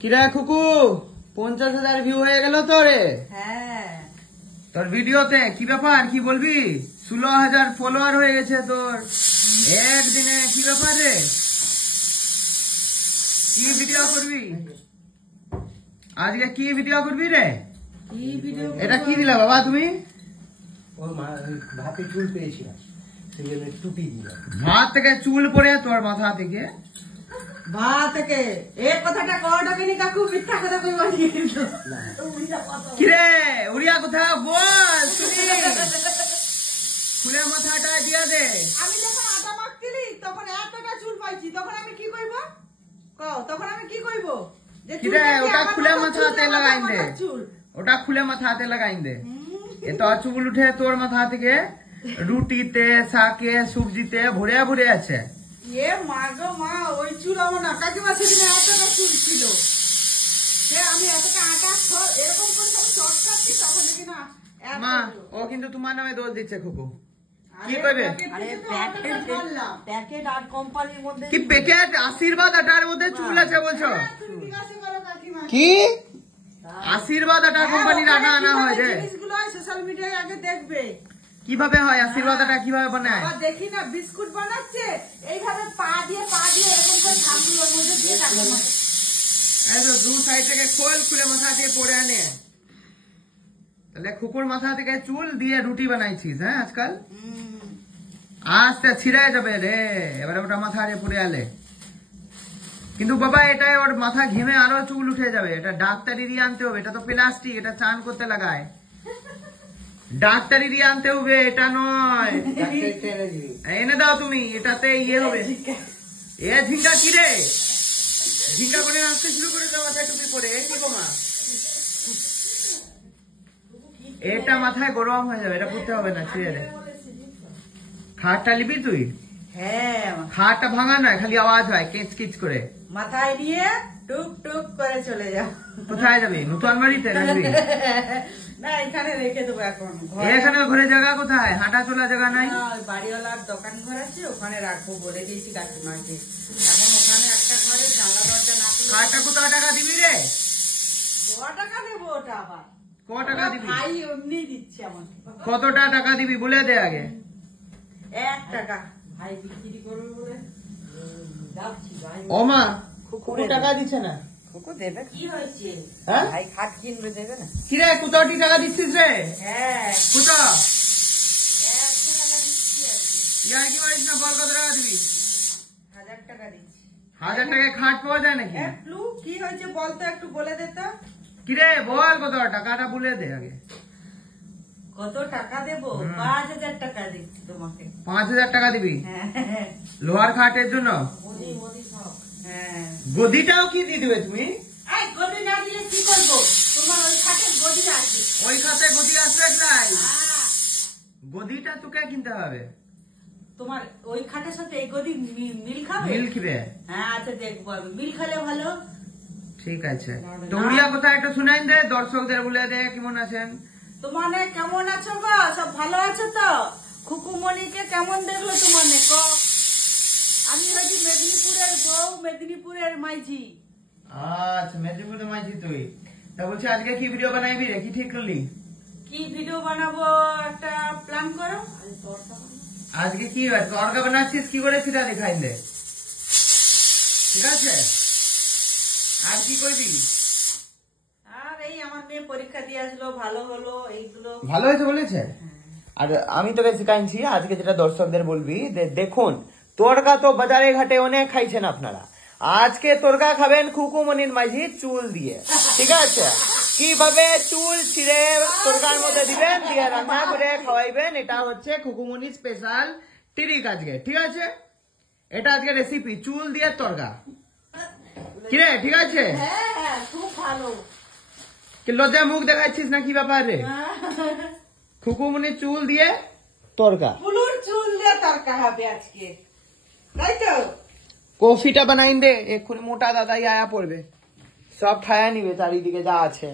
কিরা খুকু 50,000 ভিউ হয়ে গেল তো রে। হ্যাঁ তোর ভিডিওতে কি ব্যাপার কি বলবি? 16,000 ফলোয়ার হয়ে গেছে তোর একদিনে, কি ব্যাপার রে? কি ভিডিও করবি আজকে? কি ভিডিও করবি রে? কি ভিডিও? এটা কি দিলা বাবা তুমি? হাতে চুল পেয়েছিলাম, সেই জন্য টুপি দিলাম। ভাত থেকে চুল পড়ে তোর মাথা থেকে? ভাত থেকে এই কথাটা কওয়াটাকে নি কাকু মিথ্যা কথা কইবা নি কিন্তু। কিরে উড়িয়া কথা বল শুনি, খুলে মাথাটা দিয়া দে। আমি যখন আটা মাখছিলি তখন এতটা চুল পাইছি, তখন আমি কি কইব? কও তখন আমি কি কইব? যে কিরে ওটা খুলে মাথাতে লাগাই দে, চুল ওটা খুলে মাথাতে লাগাই দে। এ তো চুল উঠে তোর মাথা থেকে রুটিতে শাকে সবজিতে ভরে ভরে আছে। এ মা গো মা, ওই চুল আমার না কাকিমা সেদিন এতটা চুল ছিল, সে আমি এতটা আটা এরকম করে সব শর্ট খাচ্ছি তখন দেখি না মা ও কিন্তু তোমার নামে দোষ দিচ্ছে খুকু। কি করবে? আরে প্যাকেট আর কোম্পানির মধ্যে কি প্যাকেট? আশীর্বাদ আটার মধ্যে চুল আছে বলছো? কি আশীর্বাদ আটা কোম্পানির আটা আনা হয় রে? জিনিসগুলো সোশ্যাল মিডিয়ায় আগে দেখবে কিভাবে হয় আশীর্বাদ আটা, কিভাবে বানায়? আবার দেখি না বিস্কুট বানাচ্ছে এইভাবে পা দিয়ে এরকম করে ধাপগুলোর মধ্যে দিয়ে টাকা মারে। এই তো দু সাইড থেকে খোল, খুলে মাথা দিয়ে পড়ে আনে। তাহলে খুকুর মাথা থেকে চুল দিয়ে রুটি বানাইছিস? হ্যাঁ আজকাল আস্তে ছিঁড়ে যাবে রে, এবারে ওটা মাথা দিয়ে পড়ে আলে। কিন্তু বাবা এটাই ওর মাথা ঘেমে আরো চুল উঠে যাবে, এটা ডাক্তারি দিয়ে আনতে হবে। এটা তো প্লাস্টিক, এটা চান করতে লাগায়, ডাক্তারি দিয়ে আনতে হবে, এটা নয়। এনে দাও তুমি, এটাতে ইয়ে হবে। এ ঝিঙ্গা কি রে? ঝিঙ্গা করে নাচতে শুরু করে দেওয়া যায় টুপি পরে, কি বোমা? এটা মাথায় গরম হয়ে যাবে, এটা করতে হবে না, ছিঁড়ে দে। খাটটা নিবি তুই? হ্যাঁ খাটটা ভাঙা নয়, খালি আওয়াজ হয় কিচ কিচ করে। মাথায় নিয়ে টুক টুক করে চলে যাও। কোথায় যাবি? নতুন বাড়িতে রাখবি? না এখানে রেখে দেবো এখন। এখানে ঘরে জায়গা কোথায়? হাঁটা চলা জায়গা নাই? বাড়িওয়ালার দোকান ঘর আছে, ওখানে রাখবো বলে দিয়েছি কাকিমাকে। এখন ওখানে একটা ঘরে জানলা দরজা না খুলে। খাটটা কত টাকা দিবি রে? 100 টাকা দেবো ওটা আবার? ক টাকা দিবি? ভাই এমনি দিচ্ছে আমাকে। কতটা টাকা দিবি বলে দে আগে। 1 টাকা ভাই বিক্রি করবে বলে যাচ্ছি ভাই। ও মা খুকুর টাকা দিচ্ছে না? খুকু দেবে? কি হয়েছে? হ্যাঁ ভাই খাট কিনবে, দেবে না? কিরে কোথাটি টাকা দিচ্ছিস রে? হ্যাঁ কোথা 100 টাকা দিচ্ছি আর কি। ইয়ার কি মারিস না, বল কত টাকা দিবি? 1000 টাকা দিচ্ছি। 1000 টাকায় খাট পাওয়া যায় নাকি? প্লু কি হয়েছে বলতো, একটু বলে দে তো। কিরে বল কত টাকাটা বলে দে আগে। কত টাকা দেবো? 5000 টাকা দিচ্ছি তোমাকে। 5000 টাকা দিবি হ্যাঁ লোহার খাটের জন্য? মোদি সব। হ্যাঁ গদিটাও কি দিয়ে দিবে তুমি? এই গদি না দিলে কি করবো? তোমার ওই খাটের গদি আছে। ওই খাতে গদি আসবে নাই? হ্যাঁ, গদিটা তোকে কিনতে হবে। তোমার ওই খাটের সাথে এই গদি মিল খাবে? মিল খিবে? হ্যাঁ আচ্ছা দেখবো আমি, মিল খেলে ভালো। ঠিক আছে, তো উড়িয়া কথা একটা শুনাই দে, দর্শকদের বলে দে কেমন আছেন। তোমানে কেমন আছো গো? সব ভালো আছো তো? খুকুমণিকে কেমন দেখলো তোমানে ক? আমি হয়েছি মেদিনীপুরের বউ, মেদিনীপুরের মাইঝি। আচ্ছা মেদিনীপুরে মাইছি তুই। তা বলছি আজকে কি ভিডিও বানাইবি রে, কি ঠিক করলি? কি ভিডিও বানাবো একটা প্ল্যান করো। আজকে কি তরকা বানাচ্ছিস, কি করে সেটা দেখাই দে, ঠিক আছে? আর কি করবি? আর এই আমার মেয়ে পরীক্ষা দিয়ে আসলো, ভালো হলো, এইগুলো ভালো হয়েছে বলেছে। আর আমি তোকে শিখাইছি আজকে যেটা দর্শকদের বলবি, দেখুন তরকা তো বাজারে ঘাটে অনেক খাইছেন আপনারা, আজকে তরকা খাবেন খুকুমনির মাঝি চুল দিয়ে, ঠিক আছে? কিভাবে চুল ছিঁড়ে তরকার মধ্যে দিবেন, দিয়ে রান্না করে খাওয়াইবেন, এটা হচ্ছে খুকুমনি স্পেশাল ট্রিক আজকে, ঠিক আছে? এটা আজকে রেসিপি, চুল দিয়ে তরকা। কিরে ঠিক আছে? হ্যাঁ খুব ভালো। কি লজ্জায় মুখ দেখাচ্ছিস না, কি ব্যাপার রে? খুকুমনি চুল দিয়ে তরকা, ফুলুর চুল দিয়ে তরকা হবে আজকে, তাই তো? কফিটা বানাইন দে, এক্ষুনি মোটা দাদাই আয়া পড়বে, সব খায়া নিবে চারিদিকে যা আছে।